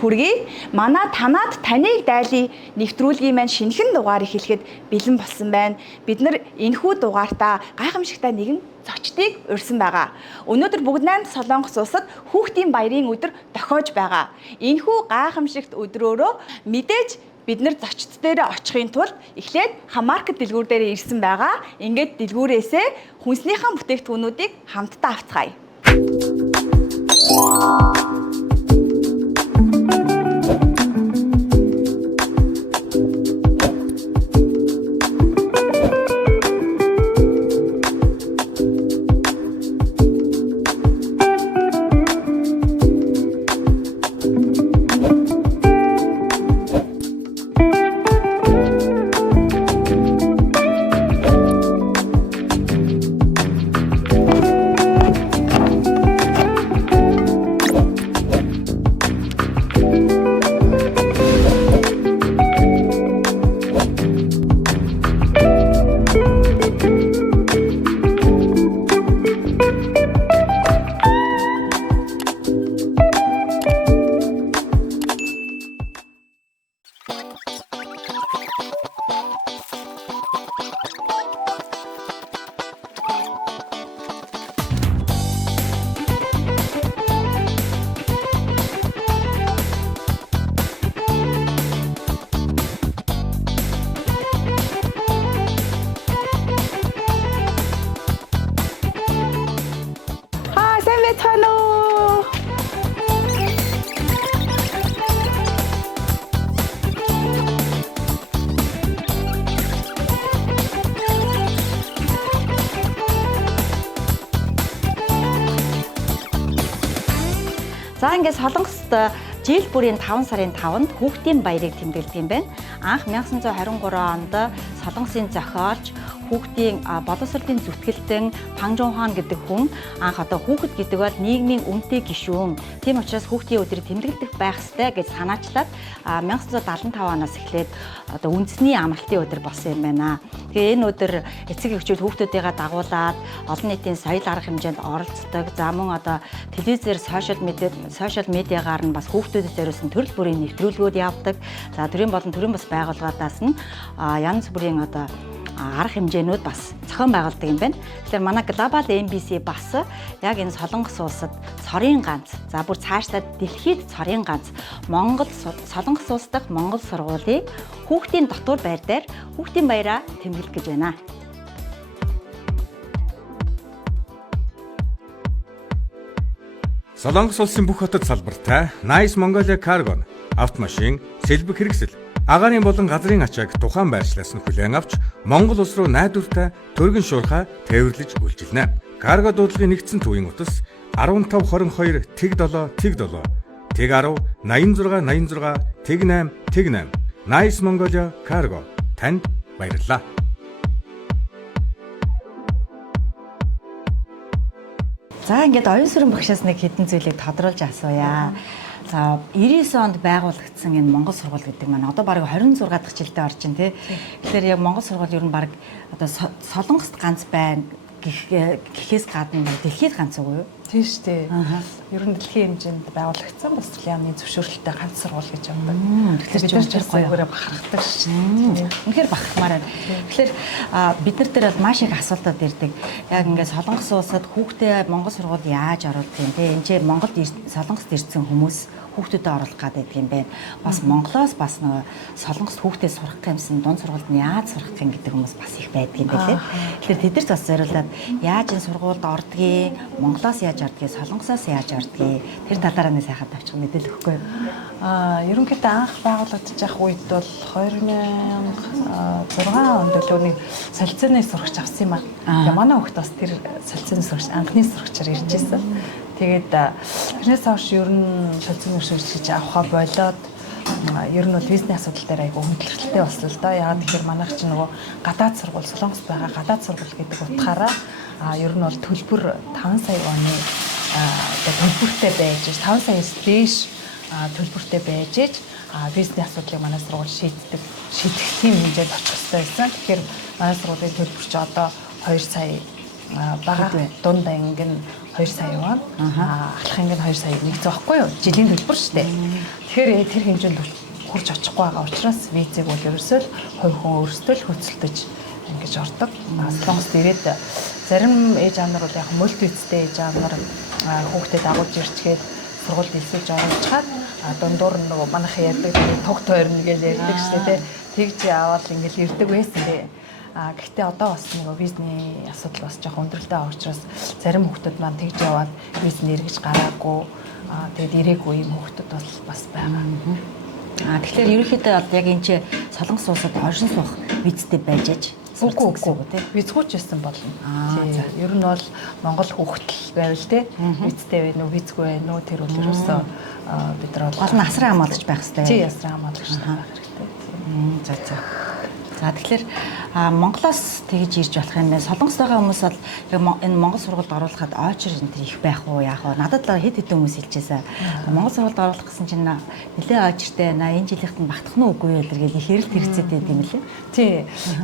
хүргэе. Манай танаад таныг дайлын нэвтрүүлгийн маань шинэхэн дугаар эхлэхэд бэлэн болсон байна. Бид нар энэхүү дугаартаа гайхамшигтай нэгэн зочдыг урьсан байгаа. Өнөөдөр бүгд найрамд Солонгос улсад хүүхдийн баярын өдөр тохиож байгаа. Энэхүү гайхамшигт өдрөөрөө мэдээж бид нар зочд дээр очихын тулд эхлээд Хамааркет дэлгүүр дээр ирсэн байгаа. Ингээд дэлгүүрээсээ хүнснийхэн бүтээгдэхүүнүүдийг хамтдаа авцгаая. За ингээд Солонгост жил бүрийн 5 сарын 5-нд хүүхдийн баярыг тэмдэглэдэг юм байна. Анх 1923 онд Солонгосын зохиолч хүүхдийн боловсролын зүтгэлтэн Пан Жун Хоон гэдэг хүн анх одоо хүүхэд гэдэг бол нийгмийн үнэтэй гишүүн. Тийм учраас хүүхдийн өдрийг тэмдэглэх байх ёстой гэж санаачлаад 1975 оноос эхлээд одоо үндэсний амралтын өдөр болсон юм байна. Тэгээ энэ өдөр эцэг эхчүүд хүүхдүүдийгээ дагуулад олон нийтийн соёл арга хэмжээнд оролцдог. За мөн одоо телевизээр сошиал медиагаар нь бас хүүхдүүдэд зориулсан төрөл бүрийн нэвтрүүлгүүд явдаг. За төрийн болон төрийн бас байгууллагаас нь янз бүрийн одоо арга хэмжээнүүд бас зохион байгуулдаг юм байна. Тэгэхээр манай Global MBC бас яг энэ Солонгос улсад цорын ганц, за бүр цаашлаад дэлхийд цорын ганц Солонгос улс дахь Монгол сургуулийн хүүхдийн дотор байр дээр хүүхдийн баяраа тэмдэглэх гэж байна. Солонгос улсын бүх хотод салбартай Nice Mongolia Cargo автомашин, сэлбэг хэрэгсэл, агаарын болон газрын ачааг тухайн байршлаас нь хүлээн авч Монгол улс руу найдвартай төргөн шуурхай тээвэрлэж үйлчилнэ. Карго дуудлагын нэгдсэн төвийн утас 1522 тэг 7 тэг 7 тэг 10 86 86 тэг 8 тэг 8 Nice Mongolia Cargo танд баярлалаа. За ингээд оюун сүрэн багшаас нэг хэдэн зүйлийг тодруулж асууя. За 99 онд байгуулагдсан энэ Монгол сургууль гэдэг маань одоо бараг 26 дахь жилдээ орж байна тий. Тэгэхээр яг Монгол сургууль ер нь бараг одоо Солонгост ганц байна гэхээс гадна дэлхийд ганц уу юу? Тийм шүү дээ. Ер нь дэлхийн хэмжээнд байгуулагдсан бас Японы зөвшөөрөлтэй ганц сургууль гэж явдаг. Тэгэхээр бид нар гоёгоор бахархдаг шүү дээ. Үнэхээр бахархмаар байна. Тэгэхээр бид нар дээр бол маш их асуултууд ирдэг. Яг ингээд Солонгос улсад хүүхдээ Монгол сургууль яаж оруулах юм те? Энд чинь Монголд Солонгост ирсэн хүмүүс хүүхдүүдэд оруулах гэдэг юм байна. Бас Монголоос бас нөгөө Солонгост хүүхдээ сурах юмсан дунд сургуульд нь яаж сурах юм гэдэг хүмүүс бас их байдаг юм байна лээ. Тэгэхээр тэдэрт бас зориулаад яаж энэ сургуульд ордгийг, Монголоос яаж ордгийг, Солонгосоос яаж ордгийг тэр талаараа нэг сайхан тавьчих мэдээлэл өгөхгүй юу? Ерөнхийдөө анх байгуулагдаж явах үед бол 2006 онд л солилцооны сурагч авсан юм аа. Манай хүүхд бас тэр солилцооны сурагч анхны сурагчаар ирж байсан. Тэгээд тэрнээс хойш ер нь солилцооны сурагч гэж авахаа болоод ер нь бол визний асуудал дээр айгүй хүндлэгтэй болсон л доо. Яагаад тэгэхээр манайх чинь нөгөө гадаад сургууль, Солонгост байгаа гадаад сургууль гэдэг утгаараа ер нь бол төлбөр 5 сая оны төлбөртэй байж 5 саяас дээш төлбөртэй байж визний асуудлыг манай сургууль шийдэх тийм хэмжээнд очих хэрэгтэй байсан. Тэгэхээр манай сургуулийн төлбөр чи одоо 2 сая бага дунд анги нь 2 сая юан. Ахлах анги нь 2 сая нэгцээ байхгүй юу? Жилийн төлбөр шүү дээ. Тэгэхээр тэр хэмжээнд хурж очихгүй байгаа учраас визэг бол ерөөсөө л хувь хүн өөрсдөө л хөцөлдөж ингэж ордог. Солонгост ирээд зарим ээж аав нар бол яг мультивизтэй ээж аав нар хүүхдэд дагуулж ирчгээд сургуульд илсүүлж оруулчихад дундуур нөгөө манайхан ярьдаг туг тойрно гэж ярьдаг шүү дээ. Тэгж аваад ингээл ирдэг байсан дээ. Гэхдээ одоо бас нөгөө визний асуудал бас жоохон өндөрлөлтэй байгаа учраас зарим хүүхдүүд маань тэгж яваад визний эргэж гараагүй тэгээд ирээгүй юм хүүхдүүд бас байгаа. Тэгэхээр ерөнхийдөө яг энэ чи солонгос улсад оршин суух визтэй байж аж үгүй визгүйч байсан болно. Ер нь бол Монгол хүүхдэл байвал те визтэй байна уу визгүй байна уу тэр бол ерөөсөө бид нар гол нь асран хамгаалж байх хэрэгтэй. Тий асран хамгаалж байх хэрэгтэй. За тэгэхээр Монголоос тэгж ирж болох юм байна. Солонгост байгаа хүмүүс бол яг энэ Монгол сургуульд оруулахад очер энэ төр их байх уу яах вэ? Надад л хэд хэдэн хүмүүс хэлжээсэ. Монгол сургуульд оруулах гэсэн чинь нэлээ очертэй энэ жилийнхэд нь багтах нь үгүй юу гэдэг их хэрэлт хэрэгцээд байт юм лээ. Тий.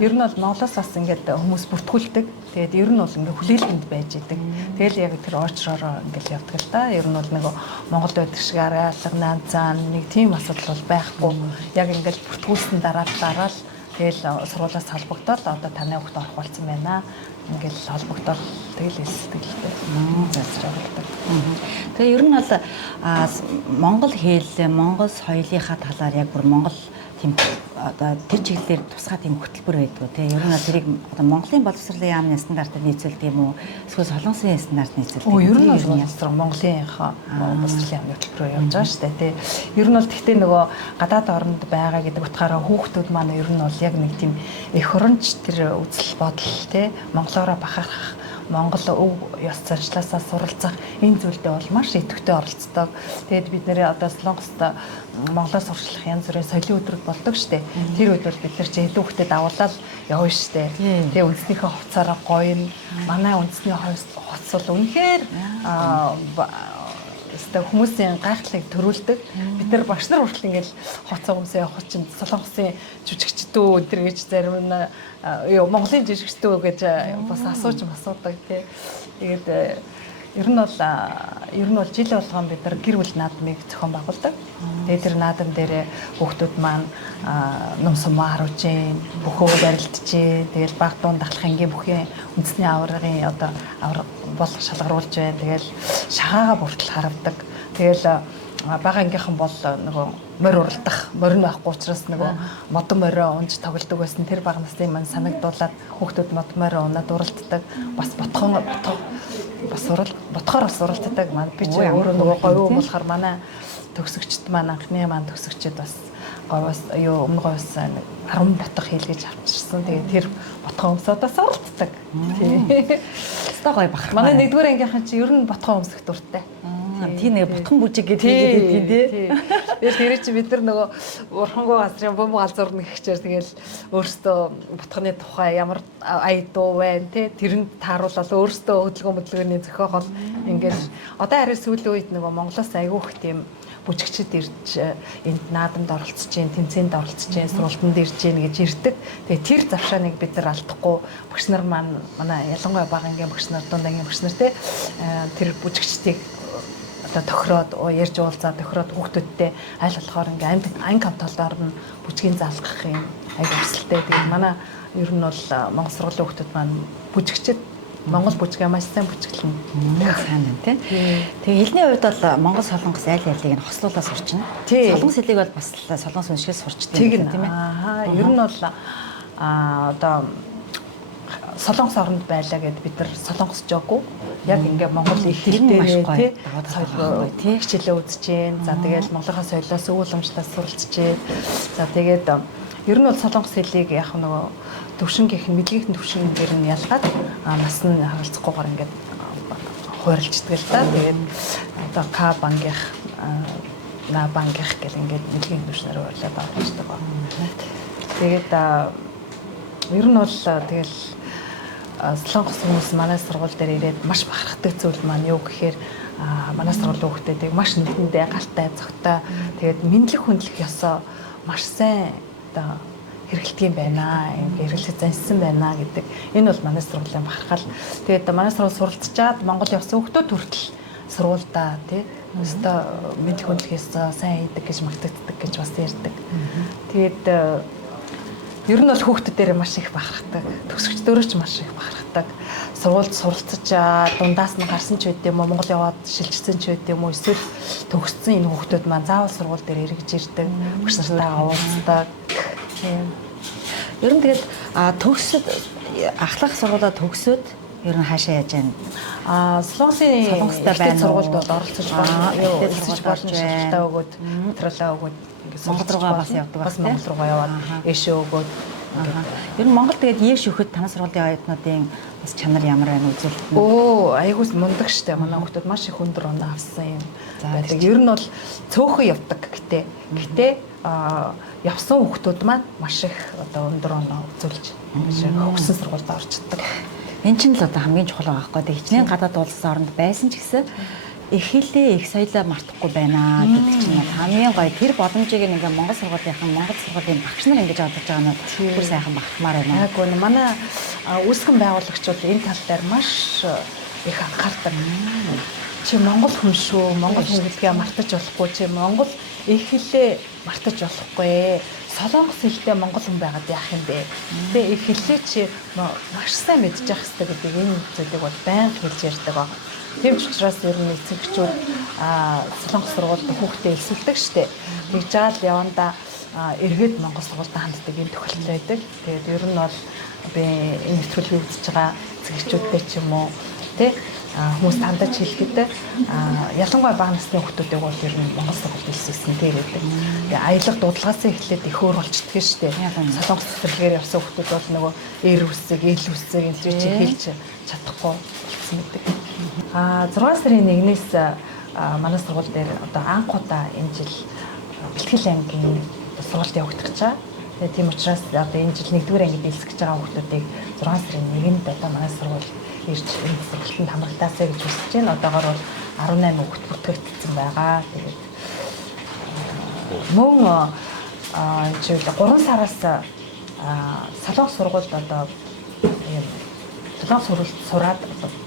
Ер нь бол Монголоос бас ингээд хүмүүс бүртгүүлдэг. Тэгээд ер нь бол ингээд хүлээлгэнд байж идэг. Тэгэл яг тэр очроор ингээд явдаг л да. Ер нь бол нөгөө Монголд байдаг шиг арайлга, нанцаан нэг тийм асуудал бол байхгүй. Яг ингээд бүртгүүлсэн дараа л тэгэл сургуулиас холбогдоод одоо таны хүүхд орох болсон байна. Ингээл холбогдоод тэгэл хэлдэг л дээ. Заавалдаг. Тэгээ ер нь бол монгол хэл, монгол соёлынхаа талаар яг бүр монгол тийм одоо тэр чиглэлээр тусгай тийм хөтөлбөр байдаг. Тэгээ ер нь тэрийг одоо Монголын боловсролын яамны стандартад нийцүүлдэг юм уу? Эсвэл солонгосын стандартад нийцүүлдэг юм уу? Ер нь бол Монголынхаа боловсролын яамны хөтөлбөрөөр явж байгаа шүү дээ. Тэгээ ер нь бол тэгтээ нөгөө гадаад орнд байгаа гэдэг утгаараа хүүхдүүд маань ер нь бол яг нэг тийм эх оронч тэр үзэл бодол те монголоороо бахархах Монгол өв ёс заншлаасаа суралцах энэ зүйлдээ бол маш идэвхтэй оролцдог. Тэгээд бид нэрээ одоо Солонгост Монголоос сурчлах янз бүрийн соёлын өдрүүд болдог штэ. Тэр үед бол бид нар ч илүү хөлтөд авуулаад явна штэ. Тэгээд үндснийхээ хувцаараа гоё. Манай үндэсний хувцс бол үнэхээр хүмүүсийн гайхлыг төрүүлдэг. Бид нар багш нар хүртэл ингээл хоцоо хүмүүсээ явах чинь солонгосын жүжигчдөө өдр гэж зарим нь Монголын жүжигчдөө гэж бас асуудаг тий. Тэгээд ер нь бол жил болгоом бид нар гэр бүл наадмыг зохион байгуулдаг. Тэгээд тэр наадам дээр хүүхдүүд маань ном сумаа харуулж, бүхөө барилдаж, тэгээд баг дуун дахлахынгийн бүхэн үндэсний аврагын одоо бол шалгаруулж байна. Тэгэл шахаага бүртэл харавдаг. Тэгэл бага ангийнхан бол нөгөө морь уралдах, морь нь байхгүй учраас нөгөө модон морио унж тоглодог байсан. Тэр бага насны маань санагдуулаад хүүхдүүд модон морио унаад уралддаг. Бас ботхоор бас уралддаг. Маань би ч өөрөө нөгөө говь болохоор манай төгсөгчд маань анхны маань төгсөгчд бас говьос өмнө говьос 10 ботх хийлгэж авчирсан. Тэгээд тэр ботхоо өмсөдөөс уралддаг. Тий. Өстой гоё бах. Манай нэгдүгээр ангийнхан чи ер нь ботхоо өмсөх дуртай. Тийм нэг бутхан бүжиг гэдэг тийм тий. Тэгээд тэр чи бид нар нөгөө урхангуй газрын бомб галзуурна гихчээр тэгэл өөртөө бутханы тухай ямар ая дуу байна тий. Тэрэнд тааруулаад өөртөө хөдөлгөөний зохиогол ингээд одоо арай сүүлийн үед нөгөө Монголоос айгүйх тийм бүжигчд ирж энд наадамд оролцож гин, тэмцээнд оролцож гин, сургалтанд ирж гин гэж ирдэг. Тэгээ тэр завшааныг бид нар алдахгүй багш нар маань манай ялангуяа бага ангийн багш нар, дунд ангийн багш нар тэр бүжигчдийг одоо тохироод ярьж уулзаад тохироод хүүхдүүдтэй аль болохоор ингээм анги хамтолдоор нь бүжгийн заалгах юм аяг өрсөлтэй. Тэгээд манай ер нь бол Монгол сургуулийн хүүхдүүд маань бүжигчд Монгол бүжгээ маш сайн бүжиглэн. Сайн байна тийм. Тэгээ хэлний хувьд бол Монгол солонгос аль алийг нь хослуулаад сурчна. Солонгос хэлийг бол бас солонгос уншигээс сурчдаг юм тийм ээ. Ер нь бол одоо солонгос оронд байлаа гэд бид нар солонгос жоогүй. Яг ингээ Монгол их хэлтэй тий хичээлээ үзэж гин. За тэгээд Монголынхаа соёлоос өвөл өмчлөөс суралцж гин. За тэгээд ер нь бол солонгос хэлийг яг нөгөө төвшингийнх нь мэдлэгийн төвшин дээр нь ялгаад нас нь харилцахгүйгээр ингээд хуурилждаг л да. Тэгээд одоо К бангийнх, На бангийнх гэл ингээд мэдлэгийн төвшнөр хуурилаад авчихдаг байна. Тэгээд ер нь бол тэгэл солонгос хүмүүс манай сургууль дээр ирээд маш бахархдаг зүйл маань юу гэхээр манай сургуулийн хүүхдүүдийг маш нүдэндээ галтай, цогтой тэгээд мэдлэг хүндлэх ёсоо маш сайн одоо хэрэглэдэг юм байна. Ингээ хэрэглэж зансан байна гэдэг. Энэ бол манай сургуулийн бахархал. Тэгээд манай сургууль суралцчаад Монгол явсан хүмүүс хүртэл сургуульдаа тий өстө мэдлэг хөндлөхөөс сайн хийдэг гэж магтагддаг гэж бас ярьдаг. Тэгээд ер нь бол хүүхдүүдээр маш их бахархдаг. Төгсөгчдөө ч маш их бахархдаг. Сургуульд суралцаж дундаас нь гарсан ч байд юм уу, Монгол яваад шилжсэн ч байд юм уу, эсвэл төгссөн энэ хүүхдүүд маань заавал сургууль дээр эргэж ирдэг, багш нартайгаа уулздаг. Ер нь тэгээд төгсөд ахлах сургуулаа төгсөд ер нь хаашаа яаж байна? Солонгостой байна. Сургуульд бол оролцож болно. Сургууль болно. Шалгалтаа өгөөд, материалаа өгөөд Монгол руугаа бас явдаг бас Монгол руугаа яваад эшээ өгөөд. Ер нь Монгол тэгээд ийш өгөхөд танай сургуулийн оюутнуудын бас чанар ямар байна үзүүлэлт нь? Айгуус мундаг штэ. Манай хүмүүс маш их өндөр оноо авсан юм байдаг. Ер нь бол цөөхөн явдаг гэтээ явсан хүмүүс маань маш их одоо өндөр оноо үзүүлж хөгсөн сургуульд орчдөг. Энд чинь л одоо хамгийн чухал байгаа байхгүй. Тэг хичнээн гадаад улсын оронд байсан ч гэсэн их хэлээ, их соёлоо мартахгүй байна гэдэг чинь хамгийн гоё. Тэр боломжийг ингээ Монгол сургуулийнхаа Монгол сургуулийн багш нар ингэж олж байгаа нь бүр сайхан багтмаар байна. Яг гоо манай үүсгэн байгуулагч бол энэ тал дээр маш их анхаардаг. Чи Монгол хүн шүү, Монгол хүн гэдгээ мартаж болохгүй, чи Монгол их хэлээ мартаж болохгүй. Солонгос хэлтэй Монгол хүн байгаад яах юм бэ? Тэгээ их хэлээ чи маш сайн мэдчих хэвээр гэдэг энэ зүйлийг бол байнга хэлж ярьдаг баг. Тийм ч учраас ер нь эцэгчүүд солонгос сургуульд хүүхдээ элсүүлдэг штеп. Тэгж жаал явандаа эргээд Монгол сургуульд ханддаг юм тохиолдол байдаг. Тэгээд ер нь бол би энэ нэвтрүүлгийг үзэж байгаа эцэгчүүдтэй ч юм уу тий хүмүүс тандаж хэлэхэд ялангуяа бага насны хүүхдүүдийг бол ер нь Монгол сургуульд элсүүлсэн тийм гэдэг. Тэгээ аялал дуудлагаас эхлээд их өөр болчихдг штеп. Солонгос цэцэрлэгээр явсан хүүхдүүд бол нөгөө эр үсэг, эл үсэг энэ чинь хэлж чадахгүй болсон гэдэг. 6 сарын 1-ээс манай сургууль дээр одоо анхудаа энэ жил бэлтгэл ангийн сургуульд явагдах гэж байгаа. Тэгээ тийм учраас одоо энэ жил 1-р ангид элсгэж байгаа хүүхдүүдийг 6 сарын 1-нд одоо манай сургууль ирж энэ сургалтанд хамрагдаасаа гэж хүсэж байна. Одоогоор бол 18 хүүхд бүртгэгдсэн байгаа. Тэгээд мөн энэ жил 3 сараас солонгос сургуульд одоо солонгос сургуульд сураад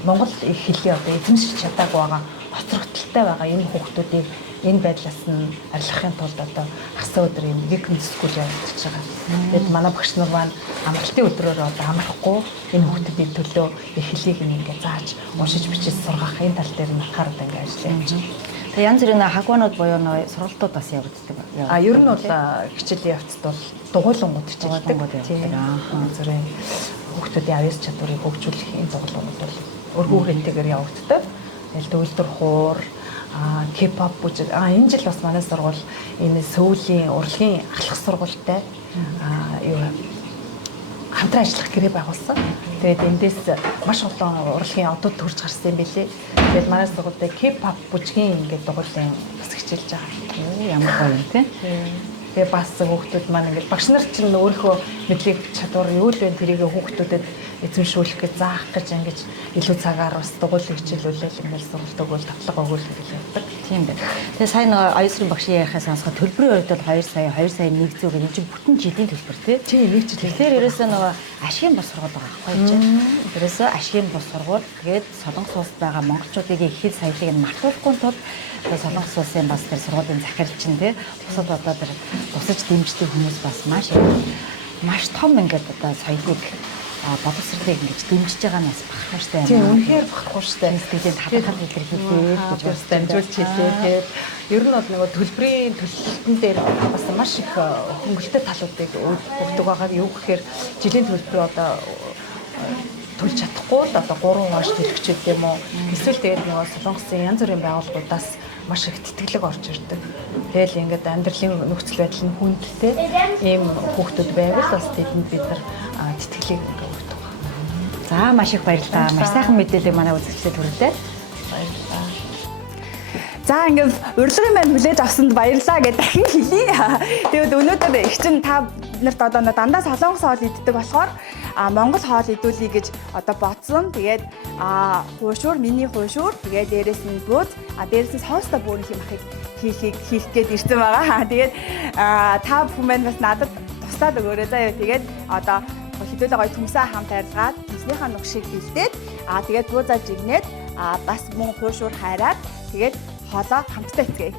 Монгол их хэлний одоо эзэмшиж чадаагүй байгаа хоцрогдолтой байгаа энэ хүүхдүүдийг энэ байдлаас нь арилгахын тулд одоо хасаа өдөр юм weekend school явуулж байгаа. Тэгээд манай багш нар маань амралтын өдрөөр одоо амрахгүй энэ хүүхдүүдийн төлөө их хэлийг ингээ зааж уншиж бичиж сургах энэ тал дээр нь анхаарал ингээ ажиллаж байна. Тэгээ янз бүрийн хагуунууд буюу нөө сургалтууд бас явагддаг. Ер нь бол хичээлийн явцад бол дугуйлангууд хичээлдэг. Тийм. Зүрийн хүүхдүүдийн авьяас чадварыг хөгжүүлэх энэ дугуйлангууд бол өргөн хүрээтэйгээр явагддаг. Тэгэл төвлөр хуур, K-pop бүжиг. Энэ жил бас манай сургууль энэ Сөүлийн урлагийн ахлах сургуультай хамтран ажиллах гэрээ байгуулсан. Тэгээд эндээс маш олон урлагийн одод төрж гарсан юм билээ. Тэгээд манай сургуультай K-pop бүжгийн ингээд дугуйлан бас хичээлж байгаа. Ямар гоё юм те. Тэгээ бас хүүхдүүд маань ингээд багш нар чинь өөрийнхөө мэдлэг чадвар юу л вэ тэрийг хүүхдүүдэд эзэмшүүлэх гэж заах гэж ингэж илүү цагаар бас дугуйлан хичээлүүлэл ингээд сургалт өгөөл тавтлага өгөөл гэж явдаг. Тийм байна. Тэгээ сайн нэг оюусын багшийн ярихаас сонсоход төлбөрийн хувьд бол 2 сая 100 гэх юм чинь бүтэн жилийн төлбөр тий. Нэг жил. Тэгэхээр ерөөсөө нөгөө ашигын бос сургууль байгаа байхгүй чинь. Ерөөсөө ашигын бос сургууль тэгээд солонгос улсад байгаа монголчуудыг их хэл соёлыг нь мартуулахгүй тул солонгос улсын бас тэр сургуулийн захирал чинь тий бусад одоо тэр тусаж дэмждэг хүмүүс бас маш том ингээд одоо соёлыг боловсролыг ингэж дэмжиж байгаа нас бахархах штэ. Тийм үнэхээр бахархах штэ. Сэтгэлийн татгалзал илэрхийлээд гэж бас дамжуулж хэлээ. Тэгээд ер нь бол нөгөө төлбөрийн төлөлтөн дээр бас маш их хөнгөлөлтэй талуудыг өгдөг байгаа. Юу гэхээр жилийн төлбөр одоо төлж чадахгүй л одоо 3 хоног төлөгчд юм уу. Эсвэл тэгээд нөгөө солонгосын янз бүрийн байгууллагуудаас маш их тэтгэлэг орж ирдэг. Тэгэл ингээд амьдралын нөхцөл байдал нь хүндэлтэй ийм хүүхдүүд байвал бас тэдэнд бид нар тэтгэлэг өгдөг. За маш их баярлалаа. Маш сайхан мэдээлэл манай үзэгчдэд хүргэлээ. Баярлалаа. За ингээд урилгын маань хүлээж авсанд баярлалаа гэж дахин хэлье. Тэгээд өнөөдөр ихчин та нарт одоо дандаа солонгос хоол иддэг болохоор Монгол хоол идүүлье гэж одоо бодсон. Тэгээд хуушуур, миний хуушуур, тэгээд дээрэс нь бууз, дээрэс нь соустой бөөрийн юм ахыг хийх гээд ирсэн байгаа. Тэгээд та бүхэн маань бас надад тусдаад өгөөрэй заяа. Тэгээд одоо хэдүүлээ гоё түмсэн хамт арилгаад түнснийхаа нухшийг бэлдээд тэгээд буузааж игнээд бас мөн хуушуур хайраад тэгээд хоолоо хамтдаа эцгээе.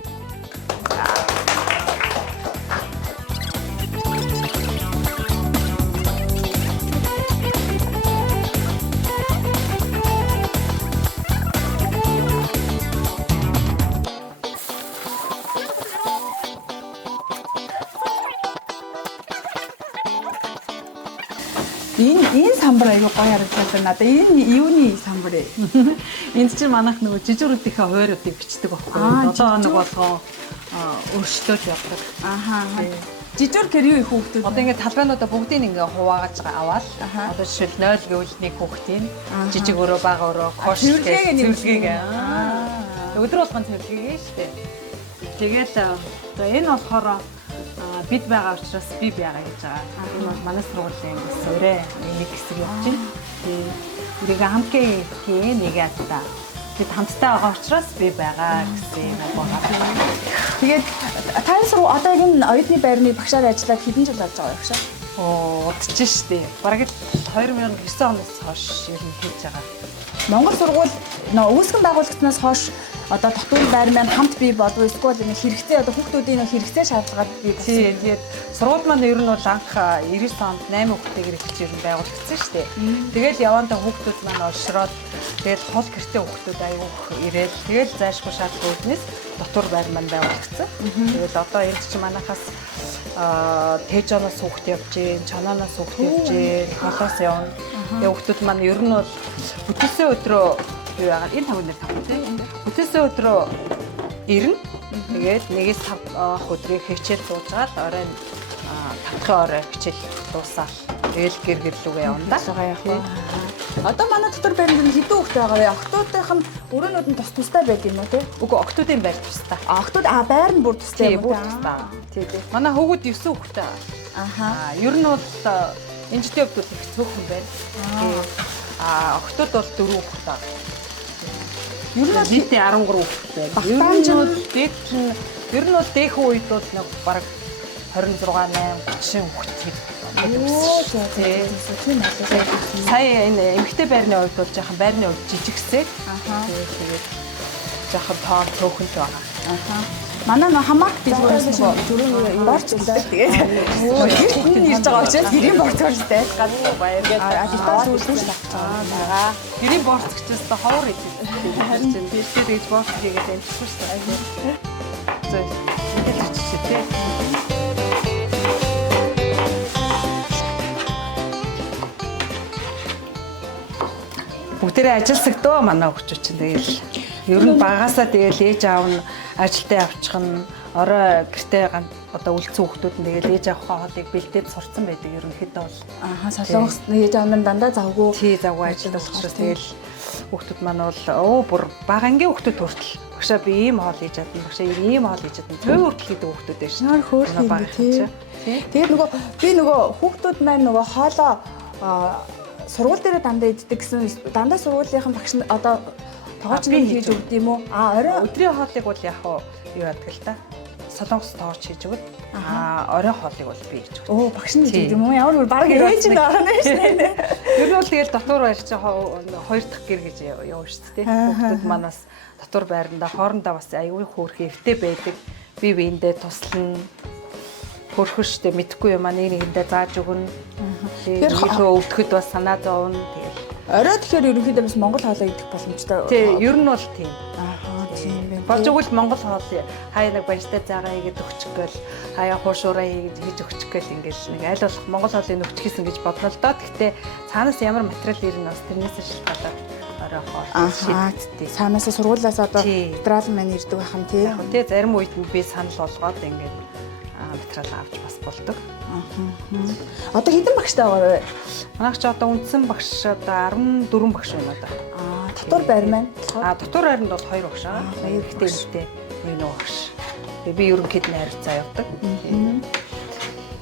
Энэ самбар аюу гоё харагдаад байна. Одоо энэ юуны самбар ээ? Энд чинь манайх нөгөө жижигрүүдийнхээ хувааруудыг бичдэг байхгүй. 7 хоног болгоо өөрчлөлт явдаг. Жижигэр гэр юу их хүүхдүүд. Одоо ингээд талбайнуудаа бүгдийг ингээ хувааж аваад одоо жишээл 0 гэвэл нэг хүүхдийн жижиг өрөө бага өрөө кош цэвэрлэгийг өдөр болгон цэвэрлэгийг шүү дээ. Тэгээд одоо энэ болохоор бид байгаа учраас би байгаа гэж байгаа. Энэ бол манай сургуулийн өрөө нэг хэсэг явж байна. Тэгээд хамтгийн нэг ятаа. Бид хамтдаа байгаа учраас би байгаа гэсэн юм байна. Тэгээд тань сургууль одоо энэ оюутны байрны багшаар ажиллаад хэдэн жил болж байгаа юм шиг? Удаж штэ. Бараг л 2009 оноос хойш ер нь хийж байгаа. Монгол сургууль үүсгэн байгуулагдсанаас хойш одоо дотоод байр маань хамт бий болов эсвэл энэ хэрэгцээ одоо хүүхдүүдийн хэрэгцээ шаардлагад бий болсон. Тэгээд сургууль маань ер нь бол анх 99 онд 8 хүүхдтэйгээр эхэлж ер нь байгуулагдсан шүү дээ. Тэгэл явандаа хүүхдүүд маань олшроод тэгэл хол гэртээ хүүхдүүд аяух ирээл тэгэл зайшгүй шаардлагагүй үзнээс дотор байр маань байгуулагдсан. Тэгэл одоо энд чинь манайхаас тэжоноос хүүхд явж гин, чанааноос хүүхд явж гин, холоос явна. Тэгээ хүүхдүүд маань ер нь бол бүтээсэн өдрөө юу яагаад энэ таван дээр таван тийм. Бүтээсэн өдрөө ирнэ. Тэгээд 1-5 өдрийг хичээл дуусгаад орой 5-ын орой хичээл дуусаад тэгэл гэр гэрлүүгээ явна да. Одоо манай дотор байранд хэдэн хүүхд байгаа вэ? Октоодынх нь өрөөнүүд нь тустай байдаг юм уу те? Үгүй октоодын байр тустай. Октоод байр нь бүр тустай юм уу? Бүр тустай. Тий. Манай хүүгүүд 9 хүүхдтэй байгаа. Ер нь бол энэчтэй хувьд их цөөхөн байна. Октод бол 4 хүүхд байгаа. Ер нь нийтдээ 13 хүүхд байна. Ер нь бол дээд чинь ер нь бол дээхэн үед бол нэг бараг 26 8 30 хүүхд сая энэ эмэгтэй байрны хувьд бол жоохон байрны хувьд жижигсээ. Тэгээд жоохон тоон төөхөнт байгаа. Манай нөө хамаарт дэлгүүрээс нөгөө борч үлдээ. Тэгээд хүүхдийн ирж байгаа учраас гэрийн борч төржтэй. Гадны баяр гэдэг байгаа. Гэрийн борч гэжээс та ховор идэх. Харин тийм тэгж борч хийгээд амжихгүй шүү дээ. За ингээд очиж тээ. Бүгдээрээ ажилсагдөө манай хөгжүүч чинь тэгэл ер нь багасаа тэгэл ээж аав нь ажилдаа явчих нь орой гэртээ одоо үлдсэн хүүхдүүд нь тэгэл ээж авахаа хоолыг бэлдээд сурцсан байдаг ерөнхийдөө бол солонгос ээж аав нь дандаа завгүй ажил болох учраас тэгэл хүүхдүүд маань бол бүр бага ангийн хүүхдүүд хүртэл багшаа би ийм хоол хийж чадна багшаа ийм хоол хийж чадна цөөн хүртэл хийдэг хүүхдүүд байна шин хөөрхөн баг тийм тэгээд нөгөө би нөгөө хүүхдүүд маань нөгөө хоолоо сургууль дээр дандаа иддэг гэсэн дандаа сургуулийнхын багш нь одоо тоогооч нь хийж өгд юм уу? Орой өдрийн хоолыг бол яг юу яадаг л та. Солонгос тоогооч хийж өгд. Орой хоолыг бол би хийж өгд. Багш нь хийж өгд юм уу? Ямар бүр баг ээж нь байгаа юм шнэ. Ер нь бол тэгэл дотор байр чи 2 дахь гэр гэж явна шүү дээ. Хүүхдүүд манаас дотор байранда хоорондоо бас аягүй хөөрхөн эвтэй байдаг. Би биендээ туслана. Хөрхөн штэ мэдхгүй юм аа нэгэндээ зааж өгнө. Тэгээд өвдөхөд бас санаа зовно. Тэгэл орой тэгэхээр ерөнхийдөө бас монгол хоолоо идэх боломжтой. Тий, ер нь бол тийм. Тийм байна. Болж өгвөл монгол хоол хаяа нэг баяртай заагаа хийгээд өгчих гээл хаяа хуушуураа хийж өгчих гээл ингээл нэг аль болох монгол хоолыг өгчихсэн гэж бодно л доо. Гэхдээ цаанаас ямар материал ирнэ бас тэрнээс шалтгаалаад орой хоол шийдтий. Цаанаасаа сургуулиас одоо материал маань ирдэг байх нь тий. Тий, зарим үед нь би санал болгоод ингээд материал авч бас болдог. Одоо хэдэн багштай байгаа вэ? Манайх ч одоо үндсэн багш одоо 14 багш байна одоо. Дотор байр маань. Дотор байранд бол 2 багш байгаа. Эрэгтэй эмэгтэй нэг багш. Тэгээ би ерөнхийд нь харилцаа явдаг.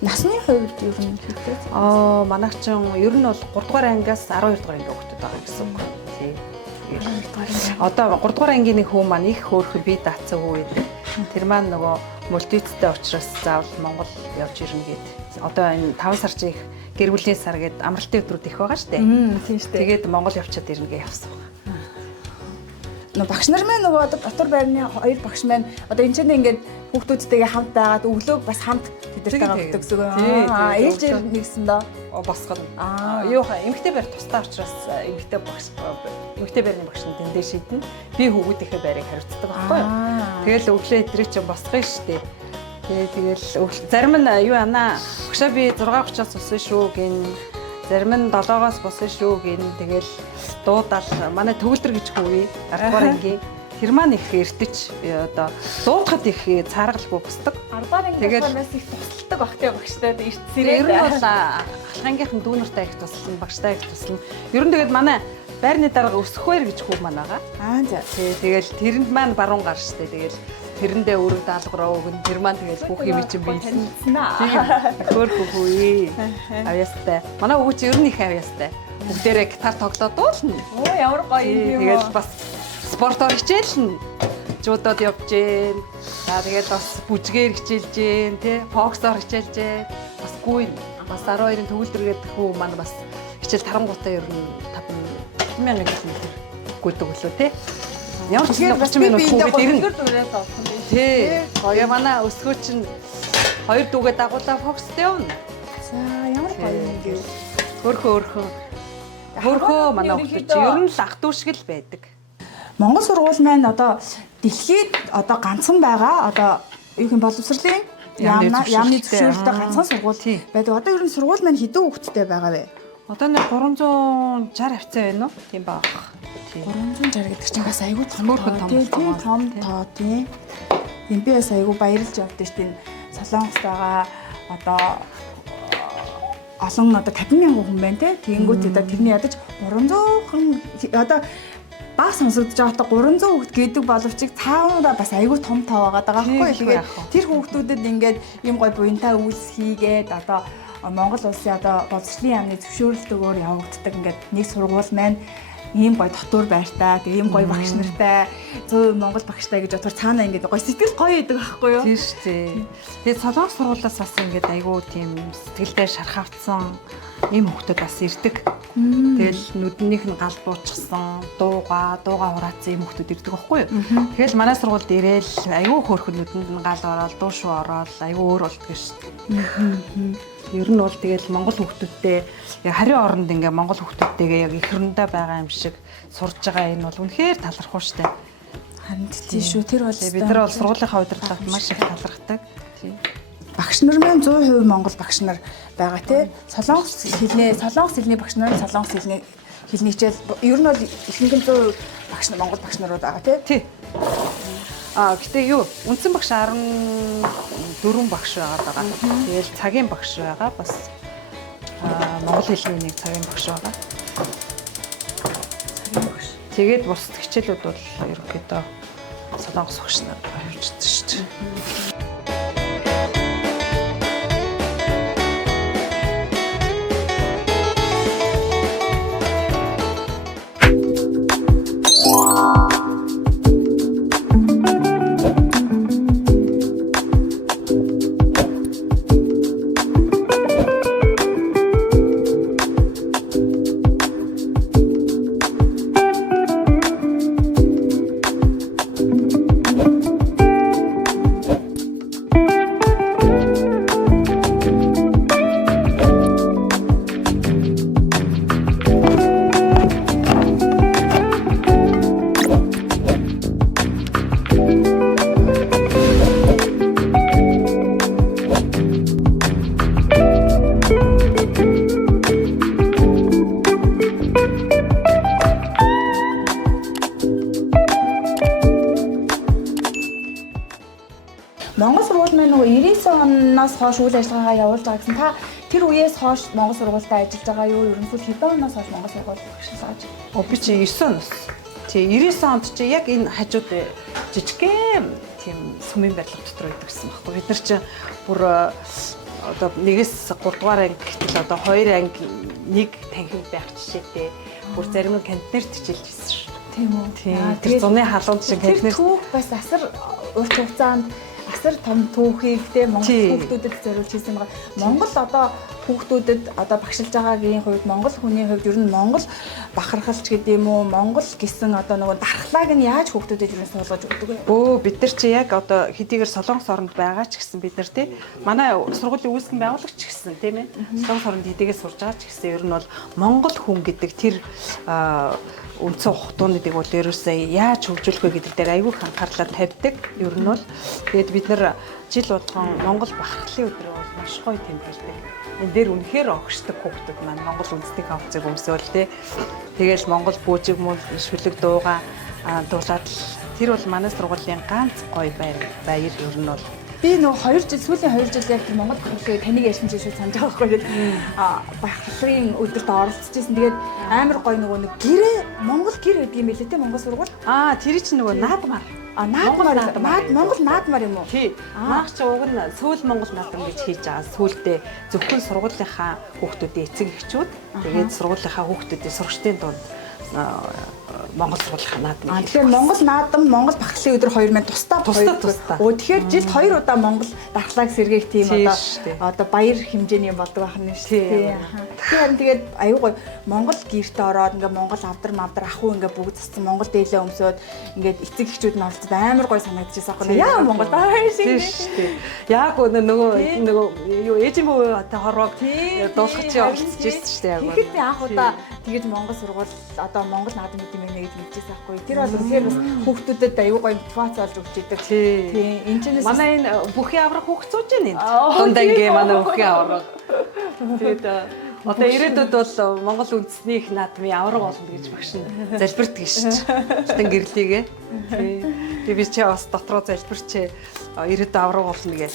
Насны хувьд ерөнхийдөө манайх ч ер нь бол 3 дугаар ангиас 12 дугаар анги хүүхдүүд байгаа гэсэн үг. Тий. Одоо 3 дугаар ангийн нэг хүү маань их хөөрхөн бие даацсан хүү байдаг. Тэр маань нөгөө мультицтэй учраас заавал Монгол явж ирнэ гэд одоо энэ 5 сар чих гэр бүлийн сар гэдэг амралтын өдрүүд их байгаа штэ. Тийм шүү дээ. Тэгээд Монгол явчаад ирнэ гэж явсан. Багш нар маань нөгөө одоо дотор байрны 2 багш маань одоо энэ ч ингээд хүүхдүүдтэйгээ хамт байгаад өглөөг бас хамт тэдэртэйгээ өгдөг гэсэн үг. Ээлжээр нэгсэн доо. Босгоно. Юу хаа эмэгтэй байр тусдаа учраас эмэгтэй байрны багш нь тэндээ шийднэ. Би хүүхдийнхээ байрыг хариуцдаг байхгүй юу? Тэгэл өглөө эдрээ чинь босгоё штэ. Тэгэл зарим нь юу ана багшаа би 6:30-аас усан шүү гин. Зарим нь 7-оос босон шүү гин. Тэгэл дуудаал манай төгөлдөр гэж хөвгий 10-р ангийн тэр маань их эртэж одоо дуудахад их цааргалгүй босдог. 10-р ангийн бас их тусалдаг багтай багштай эрт сэрээ. Ер нь бол алхангийнхан дүүнэртэй их туслана, багштай их туслана. Ер нь тэгээд манай байрны дарга өсөх байр гэж хүү маань байгаа. За. Тэгэл тэрэнд маань баруун гар штэ. Тэгэл тэрэндээ өрөг даалгараа өгнө. Тэр маань тэгэл бүх юм чинь биелсэн. Хөөхөө. Авьяастай. Манай өвөө чи ер нь их авьяастай. Бүгдээрээ гитар тоглоод дуулна. Ямар гоё юм. Тэгэл бас спортоор хичээлнэ. Жуудад явж гээ. За тэгээд бас бүжгээр хичээлж гээ, тий. Фоксоор хичээлж гээ. Бас гүйн. Бас 12-ын төгөлдөр гэдэг хүү маань бас хичээл тарангуудаа ер нь 5000 км гүйдэг өглөө, тий. Ямар ч 30 минут хүүхэд ирнэ. Тий. Гоё манай өсгөө чинь 2 дүүгээ дагуулаа фокст явна. За ямар гоё юм гээ. Хөрхөө манай хүүхэд чинь ер нь л ах トゥ шиг л байдаг. Монгол сургууль маань одоо дэлхийд одоо ганцхан байгаа одоо юу юм боловсролын яамны зөвшөөрөлтэй ганцхан сургууль байдаг. Одоо ер нь сургууль маань хэдэн хүүхэдтэй байгаа вэ? Одоо нэг 360 хавцаа байна уу? Тийм баг. 360 гэдэг чинь бас айгүй том тоо тийм. Энд би бас айгүй баярлж явдсан шүү дээ. Солонгост байгаа одоо олон одоо 50,000 хүн байна те. Тэгэнгүүт одоо тэрний ядаж 300 хүн одоо баг сонсогдож байгаатаа 300 хүүхэд гэдэг боловч цааваа бас айгүй том тоо байгаа байхгүй юу? Тэр хүүхдүүдэд ингээд юм гой буянтай үйлс хийгээд одоо Монгол улсын одоо боловсролын яамны зөвшөөрөлтөөр явагддаг ингээд нэг сургууль маань ийм гоё дотор байртай, тэгээ ийм гоё багш нартай, зөв Монгол багштай гэж бодохоор цаанаа ингээд гоё сэтгэл гоё байдаг байхгүй юу? Тийм шүү дээ. Тэгээ солонгос сургуулиас бас ингээд айгүй тийм сэтгэлдээ шархавцсан ийм хүүхдүүд бас ирдэг. Тэгэл нүднийх нь гал буучсан, дууга хураацсан ийм хүүхдүүд ирдэг байхгүй юу? Тэгэл манай сургуульд ирээл айгүй хөөрхөн нүдэнд нь гал ороод, дуу шуу ороод айгүй өөр болдгоо шүү дээ. Ер нь бол тэгэл Монгол хүүхдүүдтэй харийн оронд ингээ Монгол хүүхдүүдтэйгээ яг их хөрөндөө байгаа юм шиг сурж байгаа энэ бол үнэхээр талархуу штэ. Харин тийм шүү. Тэр бол бид нар бол сургуулийнхаа удирдлагад маш их талархдаг. Тийм. Багш нар маань 100% Монгол багш нар байгаа тий. Солонгос хэлний багш нар солонгос хэлний хичээл ер нь бол ихэнх нь 100% багш нар Монгол багш нарууд байгаа тий. Гэтэ юу үндсэн багш 14 багш байгаа. Тэгэл цагийн багш байгаа бас монгол хэлний нэг цагийн багш байгаа. Цагийн багш. Тэгээд бусад хичээлүүд бол ерөнхийдөө солонгос багш нар авчдаг шүү дээ. Монгол сургууль маань нөгөө 99 оноос хойш үйл ажиллагаагаа явуулж байгаа гэсэн. Та тэр үеэс хойш Монгол сургуультай ажиллаж байгаа юу? Ерөнхийдөө хэдэн оноос хойш Монгол сургуульд багшлаа гэж? Би чи 9 оноос. Тий 99 онд чи яг энэ хажууд жижигхэн тийм сүмийн барилга дотор байдаг гэсэн баггүй. Бид нар чи бүр одоо 1-с 3 дугаар анги гэтэл одоо 2 анги нэг танхим байх жишээтэй. Бүр зарим нь кантинерт хичээлж ирсэн шүү. Тийм үү? Тэр зуны халуунд шиг кантинерт түүх бас асар урт хугацаанд асар том түүхийг те Монгол хүүхдүүдэд зориулж хийсэн байгаа. Монгол одоо хүүхдүүдэд одоо багшилж байгаагийн хувьд Монгол хүний хувьд ер нь Монгол бахархалч гэдэг юм уу Монгол гэсэн одоо нөгөө дархлааг нь яаж хүүхдүүдэд ер нь суулгаж өгдөг вэ? Бид нар чи яг одоо хэдийгээр Солонгос оронд байгаа ч гэсэн бид нар тий манай сургуулийн үүсгэн байгуулагч гэсэн тийм ээ. Солонгос оронд хэдийгээр сурж байгаа ч гэсэн ер нь бол Монгол хүн гэдэг тэр үндсэн ухтуунуудыг бол ерөөсөө яаж хөгжүүлэх вэ гэдэг дээр аягүй их анхаарлаа тавьдаг. Ер нь бол тэгээд бид нар жил болгон Монгол бахархлын өдрөө бол маш гоё тэмдэглэдэг. Энэ дээр үнэхээр огшдог хүүхдүүд маань Монгол үндэсний хавцыг өмсөөл тий. Тэгээл Монгол бүжиг мөн шүлэг дуугаа дуулаад тэр бол манай сургуулийн ганц гоё баяр ер нь бол Би нөгөө 2 жил сүүлийн 2 жил яг Монгол бахархлыг таныг ярьсан чинь санаж байгаа байхгүй бахархлын өдөрт оролцож ирсэн. Тэгээд амар гоё нөгөө нэг гэрээ Монгол гэр гэдэг юм билээ те Монгол сургууль. Тэр чинь нөгөө наадмаар. Монгол наадмаар юм уу? Тий. Маах чи уг нь сүүл Монгол наадам гэж хийж байгаа. Сүүлдээ зөвхөн сургуулийнхаа хүүхдүүдийн эцэг эхчүүд тэгээд сургуулийнхаа хүүхдүүдийн сурагчдын дунд Монгол сургуулийн наадам. Тэгэхээр Монгол наадам, Монгол бахархлын өдөр хоёр маань тусдаа. Тэгэхээр жилд 2 удаа Монгол дархлааг сэргээх тийм одоо баяр хэмжээний болдог байх нь шүү дээ. Тэгэхээр тэгээд аюу гой Монгол гэрте ороод ингээ Монгол авдар ахуй ингээ бүгд зассан Монгол дээлээ өмсөөд ингээд эцэг эхчүүд нь оролцоод амар гой санагдчихсан аахгүй яа Монгол баяр шиг шүү дээ. Яг нөгөө ээжийн бүү хорвоо дуулах чи оролцож ирсэн шүү дээ яг. Тэгэхэд би анх удаа тэгэж Монгол сургууль одоо Монгол наадам гэдэг юм гэж мэдчихсэн аахгүй. Тэр бол үнэхээр бас хүүхдүүдэд аюу гой мотивац болж өгч идэг. Тийм. Энэчнээс манай энэ бүхий аврах хүүхд сууж байна энэ. Дундаа ингээ манай бүхий аврах. Тэгээд одоо ирээдүйд бол Монгол үндэсний их наадмын авраг болно гэж багш нь залбирдаг шүү дээ. Тэн гэрлийгээ. Тэгээд би чи бас дотроо залбирч ирээдүйд авраг болно гэж.